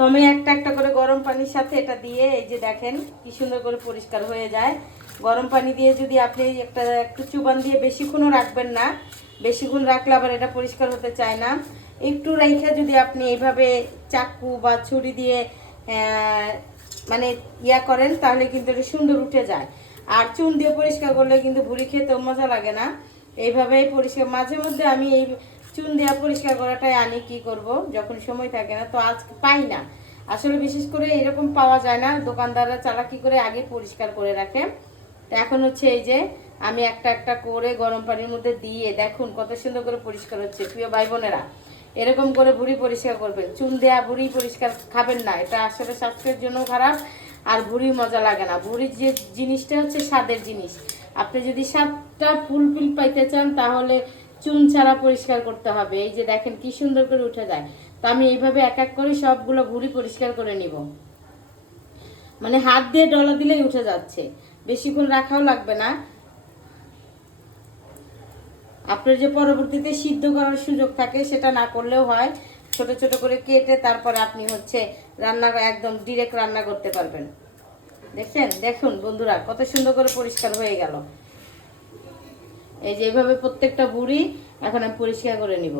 তো আমি একটা একটা করে গরম পানির সাথে এটা দিয়ে এই যে দেখেন কি সুন্দর করে পরিষ্কার হয়ে যায়। গরম পানি দিয়ে যদি আপনি একটু চুবান দিয়ে বেশিক্ষণও রাখবেন না, বেশিক্ষণ রাখলে আবার এটা পরিষ্কার হতে চায় না। একটু রেখে যদি আপনি এইভাবে চাকু বা ছুরি দিয়ে মানে করেন তাহলে কিন্তু এটা সুন্দর উঠে যায়। আর চুন দিয়ে পরিষ্কার করলে কিন্তু ভুড়ি খেতেও মজা লাগে না। এইভাবেই পরিষ্কার, মাঝে মধ্যে আমি এই চুন দিয়ে পরিষ্কার করাটাই আনি, কি করব যখন সময় থাকে না, তো আজ পাই না আসলে, বিশেষ করে এরকম পাওয়া যায় না, দোকানদাররা চালাকি করে আগে পরিষ্কার করে রাখে। তো এখন হচ্ছে এই যে আমি একটা একটা করে গরম পানির মধ্যে দিয়ে দেখুন কত সুন্দর করে পরিষ্কার হচ্ছে। প্রিয় ভাই বোনেরা, এরকম করে ভুড়ি পরিষ্কার করবেন। চুন দেয়া ভুড়ি পরিষ্কার খাবেন না, এটা আসলে স্বাস্থ্যের জন্য খারাপ। আর ভুড়ি মজা লাগে না। ভুড়ির যে জিনিসটা হচ্ছে স্বাদের জিনিস। আপনি যদি স্বাদটা ফুলফিল পাইতে চান তাহলে চুন ছাড়া পরিষ্কার করতে হবে। এই যে দেখেন কি সুন্দর করে উঠে যায়। তো আমি এইভাবে এক এক করে সবগুলো ভুড়ি পরিষ্কার করে নিব। মানে হাত দিয়ে ডলা দিলেই উঠে যাচ্ছে, বেশিক্ষণ রাখাও লাগবে না। আপনার যে পরবর্তীতে সিদ্ধ করার সুযোগ থাকে সেটা না করলেও হয়, ছোট ছোট করে কেটে তারপরে আপনি হচ্ছে রান্না একদম ডিরেক্ট রান্না করতে পারবেন। দেখছেন, দেখুন বন্ধুরা কত সুন্দর করে পরিষ্কার হয়ে গেল। এই যে এইভাবে প্রত্যেকটা ভুড়ি এখন আমি পরিষ্কার করে নিব।